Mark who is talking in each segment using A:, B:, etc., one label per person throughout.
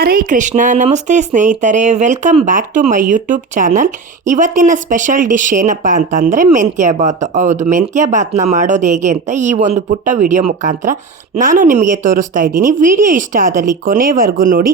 A: ಹರೇ ಕೃಷ್ಣ, ನಮಸ್ತೆ ಸ್ನೇಹಿತರೆ. Welcome back to my YouTube channel ಇವತ್ತಿನ ಸ್ಪೆಷಲ್ ಡಿಶ್ ಏನಪ್ಪ ಅಂತಂದರೆ ಮೆಂತ್ಯ ಬಾತ್. ಹೌದು, ಮೆಂತ್ಯ ಬಾತ್ನ ಮಾಡೋದು ಹೇಗೆ ಅಂತ ಈ ಒಂದು ಪುಟ್ಟ ವಿಡಿಯೋ ಮುಖಾಂತರ ನಾನು ನಿಮಗೆ ತೋರಿಸ್ತಾ ಇದ್ದೀನಿ. ವಿಡಿಯೋ ಇಷ್ಟ ಆದಲ್ಲಿ ಕೊನೆವರೆಗೂ ನೋಡಿ.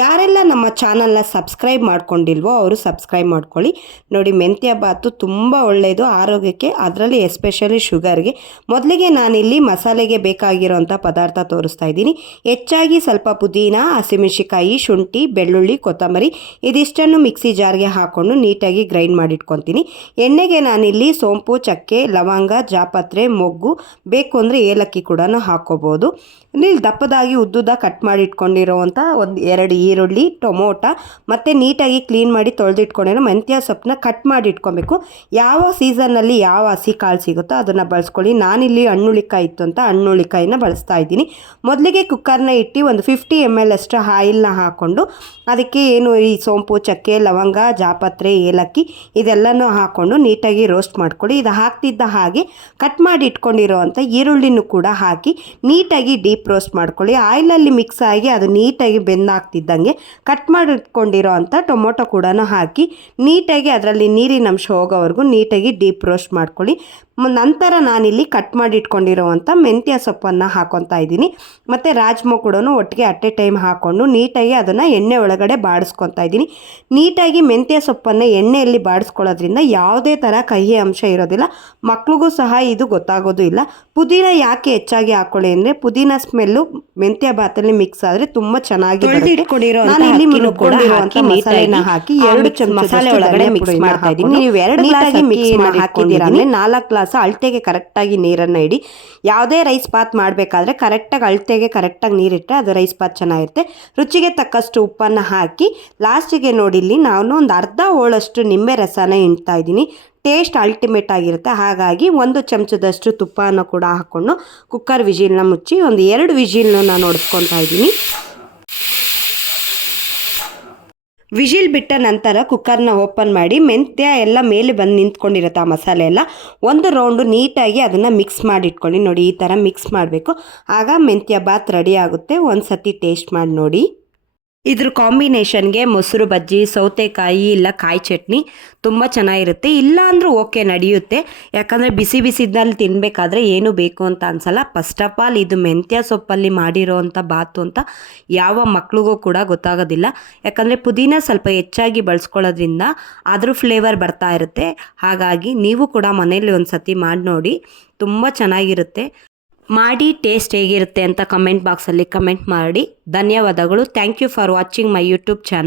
A: ಯಾರೆಲ್ಲ ನಮ್ಮ ಚಾನಲ್ನ ಸಬ್ಸ್ಕ್ರೈಬ್ ಮಾಡ್ಕೊಂಡಿಲ್ವೋ ಅವರು ಸಬ್ಸ್ಕ್ರೈಬ್ ಮಾಡ್ಕೊಳ್ಳಿ. ನೋಡಿ, ಮೆಂತ್ಯ ಬಾತು ತುಂಬ ಒಳ್ಳೆಯದು ಆರೋಗ್ಯಕ್ಕೆ, ಅದರಲ್ಲಿ ಎಸ್ಪೆಷಲಿ ಶುಗರ್ಗೆ ಮೊದಲಿಗೆ ನಾನಿಲ್ಲಿ ಮಸಾಲೆಗೆ ಬೇಕಾಗಿರೋಂಥ ಪದಾರ್ಥ ತೋರಿಸ್ತಾ ಇದ್ದೀನಿ. ಹೆಚ್ಚಾಗಿ ಸ್ವಲ್ಪ ಪುದೀನ ಹಸಿಮೆಣಸಿಕಾಯಿ ಶುಂಠಿ, ಬೆಳ್ಳುಳ್ಳಿ, ಕೊತ್ತಂಬರಿ ಇದಿಷ್ಟನ್ನು ಮಿಕ್ಸಿ ಜಾರ್ಗೆ ಹಾಕ್ಕೊಂಡು ನೀಟಾಗಿ ಗ್ರೈಂಡ್ ಮಾಡಿಟ್ಕೊತೀನಿ. ಎಣ್ಣೆಗೆ ನಾನಿಲ್ಲಿ ಸೋಂಪು, ಚಕ್ಕೆ, ಲವಂಗ, ಜಾಪತ್ರೆ, ಮೊಗ್ಗು ಬೇಕು ಅಂದರೆ ಏಲಕ್ಕಿ ಕೂಡ ಹಾಕ್ಕೋಬೋದು. ಇಲ್ಲಿ ದಪ್ಪದಾಗಿ ಉದ್ದುದ ಕಟ್ ಮಾಡಿ ಇಟ್ಕೊಂಡಿರೋವಂಥ ಒಂದು ಎರಡು ಈರುಳ್ಳಿ, ಟೊಮೊಟ ಮತ್ತು ನೀಟಾಗಿ ಕ್ಲೀನ್ ಮಾಡಿ ತೊಳೆದಿಟ್ಕೊಂಡಿರೋ ಮೆಂತ್ಯ ಸೊಪ್ಪನ್ನ ಕಟ್ ಮಾಡಿ ಇಟ್ಕೊಬೇಕು ಯಾವ ಸೀಸನ್ನಲ್ಲಿ ಯಾವ ಹಸಿ ಕಾಳು ಸಿಗುತ್ತೋ ಅದನ್ನು ಬಳಸ್ಕೊಳ್ಳಿ. ನಾನಿಲ್ಲಿ ಹಣ್ಣುಳಿಕಾಯಿ ಇತ್ತು ಅಂತ ಹಣ್ಣುಳಿಕಾಯಿನ ಬಳಸ್ತಾ ಇದ್ದೀನಿ. ಮೊದಲಿಗೆ ಕುಕ್ಕರ್ನ ಇಟ್ಟು ಒಂದು ಫಿಫ್ಟಿ ಎಂ ಎಲ್ ಅಷ್ಟು ಆಯಿಲ್ನ ಹಾಕ್ಕೊಂಡು ಅದಕ್ಕೆ ಏನು ಈ ಸೋಂಪು, ಚಕ್ಕೆ, ಲವಂಗ, ಜಾಪತ್ರೆ, ಏಲಕ್ಕಿ ಇದೆಲ್ಲನೂ ಹಾಕ್ಕೊಂಡು ನೀಟಾಗಿ ರೋಸ್ಟ್ ಮಾಡ್ಕೊಳ್ಳಿ. ಇದು ಹಾಕ್ತಿದ್ದ ಹಾಗೆ ಕಟ್ ಮಾಡಿ ಇಟ್ಕೊಂಡಿರೋ ಅಂಥ ಈರುಳ್ಳಿನೂ ಕೂಡ ಹಾಕಿ ನೀಟಾಗಿ ಡೀಪ್ ರೋಸ್ಟ್ ಮಾಡ್ಕೊಳ್ಳಿ. ಆಯಿಲಲ್ಲಿ ಮಿಕ್ಸ್ ಆಗಿ ಅದು ನೀಟಾಗಿ ಬೆಂದಾಗ್ತಿದ್ದಂಗೆ ಕಟ್ ಮಾಡಿ ಅಂಥ ಟೊಮೊಟೊ ಕೂಡ ಹಾಕಿ ನೀಟಾಗಿ ಅದರಲ್ಲಿ ನೀರಿನಂಶ ಹೋಗೋವರೆಗೂ ನೀಟಾಗಿ ಡೀಪ್ ರೋಸ್ಟ್ ಮಾಡ್ಕೊಳ್ಳಿ. ನಂತರ ನಾನಿಲ್ಲಿ ಕಟ್ ಮಾಡಿ ಇಟ್ಕೊಂಡಿರೋವಂಥ ಮೆಂತ್ಯ ಸೊಪ್ಪನ್ನು ಹಾಕೊತಾ ಇದ್ದೀನಿ ಮತ್ತು ರಾಜ್ಮಾ ಕೂಡ ಒಟ್ಟಿಗೆ ಅಟ್ ಎ ಟೈಮ್ ಹಾಕ್ಕೊಂಡು ನೀಟಾಗಿ ಅದನ್ನು ಎಣ್ಣೆ ಒಳಗಡೆ ಬಾಡಿಸ್ಕೊತಾ ಇದ್ದೀನಿ ನೀಟಾಗಿ ಮೆಂತ್ಯ ಸೊಪ್ಪನ್ನು ಎಣ್ಣೆಯಲ್ಲಿ ಬಾಡಿಸ್ಕೊಳ್ಳೋದ್ರಿಂದ ಯಾವುದೇ ಥರ ಕಹಿ ಅಂಶ ಇರೋದಿಲ್ಲ ಮಕ್ಳಿಗೂ ಸಹ ಇದು ಗೊತ್ತಾಗೋದು ಇಲ್ಲ ಪುದೀನ ಯಾಕೆ ಹೆಚ್ಚಾಗಿ ಹಾಕೊಳ್ಳಿ ಅಂದರೆ ಪುದೀನ ಸ್ಮೆಲ್ಲು ಮೆಂತ್ಯ ಬಾತಲ್ಲಿ ಮಿಕ್ಸ್ ಆದರೆ ತುಂಬ ಚೆನ್ನಾಗಿ. ನಾನು ಇಲ್ಲಿ ಮಸಾಲೆನ ಹಾಕಿ ಎರಡು ಚಮಚ
B: ಮಸಾಲೆ ಒಳಗಡೆ ಮಿಕ್ಸ್ ಮಾಡ್ತಾ ಇದ್ದೀನಿ.
A: ನೀವು ಎರಡು
B: ನೀಟಾಗಿ
A: ಮಿಕ್ಸ್
B: ಮಾಡಿ
A: ಹಾಕಿದ್ದೀರಾ. ಅಂದರೆ ನಾಲ್ಕು ಗ್ಲಾಸ್ ಅಳತೆಗೆ ಕರೆಕ್ಟಾಗಿ ನೀರನ್ನು ಇಡಿ. ಯಾವುದೇ ರೈಸ್ ಪಾತ್ ಮಾಡಬೇಕಾದ್ರೆ ಕರೆಕ್ಟಾಗಿ ಅಳತೆಗೆ ಕರೆಕ್ಟಾಗಿ ನೀರಿಟ್ಟರೆ ಅದು ರೈಸ್ ಪಾತ್ ಚೆನ್ನಾಗಿರುತ್ತೆ. ರುಚಿಗೆ ತಕ್ಕಷ್ಟು ಉಪ್ಪನ್ನು ಹಾಕಿ ಲಾಸ್ಟಿಗೆ ನೋಡಿ ಇಲ್ಲಿ ನಾನು ಒಂದು ಅರ್ಧ ಹೋಳಷ್ಟು ನಿಂಬೆ ರಸನ ಇಣ್ತಾ ಇದ್ದೀನಿ. ಟೇಸ್ಟ್ ಅಲ್ಟಿಮೇಟ್ ಆಗಿರುತ್ತೆ. ಹಾಗಾಗಿ ಒಂದು ಚಮಚದಷ್ಟು ತುಪ್ಪನ ಕೂಡ ಹಾಕ್ಕೊಂಡು ಕುಕ್ಕರ್ ವಿಜಿಲ್ನ ಮುಚ್ಚಿ ಒಂದು ಎರಡು ವಿಜಿಲ್ನ ನಾನು ಹೊಡೆಸ್ಕೊತಾ ಇದ್ದೀನಿ. ವಿಜಿಲ್ ಬಿಟ್ಟ ನಂತರ ಕುಕ್ಕರ್ನ ಓಪನ್ ಮಾಡಿ ಮೆಂತ್ಯ ಎಲ್ಲ ಮೇಲೆ ಬಂದು ನಿಂತ್ಕೊಂಡಿರುತ್ತೆ ಆ ಮಸಾಲೆ ಎಲ್ಲ ಒಂದು ರೌಂಡು ನೀಟಾಗಿ ಅದನ್ನು ಮಿಕ್ಸ್ ಮಾಡಿ ಇಟ್ಕೊಳ್ಳಿ ನೋಡಿ ಈ ಥರ ಮಿಕ್ಸ್ ಮಾಡಬೇಕು. ಆಗ ಮೆಂತ್ಯ ಬಾತ್ ರೆಡಿ ಆಗುತ್ತೆ. ಒಂದು ಸತಿ ಟೇಸ್ಟ್ ಮಾಡಿ ನೋಡಿ. ಇದ್ರ ಕಾಂಬಿನೇಷನ್ಗೆ ಮೊಸರು ಬಜ್ಜಿ, ಸೌತೆಕಾಯಿ ಇಲ್ಲ ಕಾಯಿ ಚಟ್ನಿ ತುಂಬ ಚೆನ್ನಾಗಿರುತ್ತೆ. ಇಲ್ಲ ಅಂದರೂ ಓಕೆ, ನಡೆಯುತ್ತೆ. ಯಾಕಂದರೆ ಬಿಸಿ ಬಿಸಿದಲ್ಲಿ ತಿನ್ನಬೇಕಾದ್ರೆ ಏನು ಬೇಕು ಅಂತ ಅನ್ಸಲ್ಲ. ಫಸ್ಟ್ ಆಫ್ ಆಲ್ ಇದು ಮೆಂತ್ಯ ಸೊಪ್ಪಲ್ಲಿ ಮಾಡಿರೋವಂಥ ಬಾತು ಅಂತ ಯಾವ ಮಕ್ಳಿಗೂ ಕೂಡ ಗೊತ್ತಾಗೋದಿಲ್ಲ. ಯಾಕಂದರೆ ಪುದೀನ ಸ್ವಲ್ಪ ಹೆಚ್ಚಾಗಿ ಬಳಸ್ಕೊಳ್ಳೋದ್ರಿಂದ ಅದ್ರ ಫ್ಲೇವರ್ ಬರ್ತಾ ಇರುತ್ತೆ. ಹಾಗಾಗಿ ನೀವು ಕೂಡ ಮನೇಲಿ ಒಂದು ಸತಿ ಮಾಡಿ ನೋಡಿ. ತುಂಬ ಚೆನ್ನಾಗಿರುತ್ತೆ. ಮಾಡಿ ಟೇಸ್ಟ್ ಹೇಗಿರುತ್ತೆ ಅಂತ ಕಮೆಂಟ್ ಬಾಕ್ಸಲ್ಲಿ ಕಮೆಂಟ್ ಮಾಡಿ. ಧನ್ಯವಾದಗಳು. Thank you for watching my YouTube channel